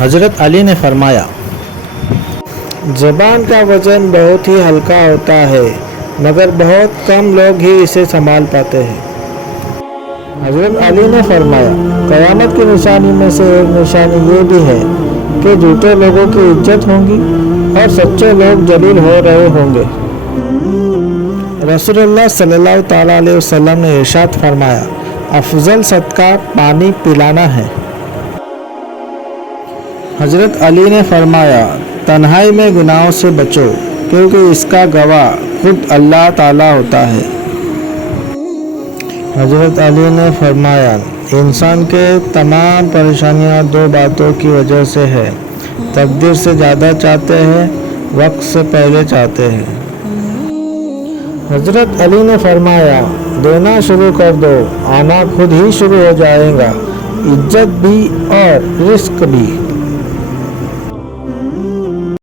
حضرت علی نے فرمایا، زبان کا وزن بہت ہی ہلکا ہوتا ہے مگر بہت کم لوگ ہی اسے سنبھال پاتے ہیں۔ حضرت علی نے فرمایا، قیامت کی نشانی میں سے ایک نشانی یہ بھی ہے کہ جھوٹے لوگوں کی عزت ہوں گی اور سچے لوگ ذلیل ہو رہے ہوں گے۔ رسول اللہ صلی اللہ تعالیٰ علیہ وسلم نے ارشاد فرمایا، افضل صدقہ پانی پلانا ہے۔ حضرت علی نے فرمایا، تنہائی میں گناہوں سے بچو کیونکہ اس کا گواہ خود اللہ تعالیٰ ہوتا ہے۔ حضرت علی نے فرمایا، انسان کے تمام پریشانیاں دو باتوں کی وجہ سے ہے، تقدیر سے زیادہ چاہتے ہیں، وقت سے پہلے چاہتے ہیں۔ حضرت علی نے فرمایا، دینا شروع کر دو، آنا خود ہی شروع ہو جائے گا، عزت بھی اور رزق بھی۔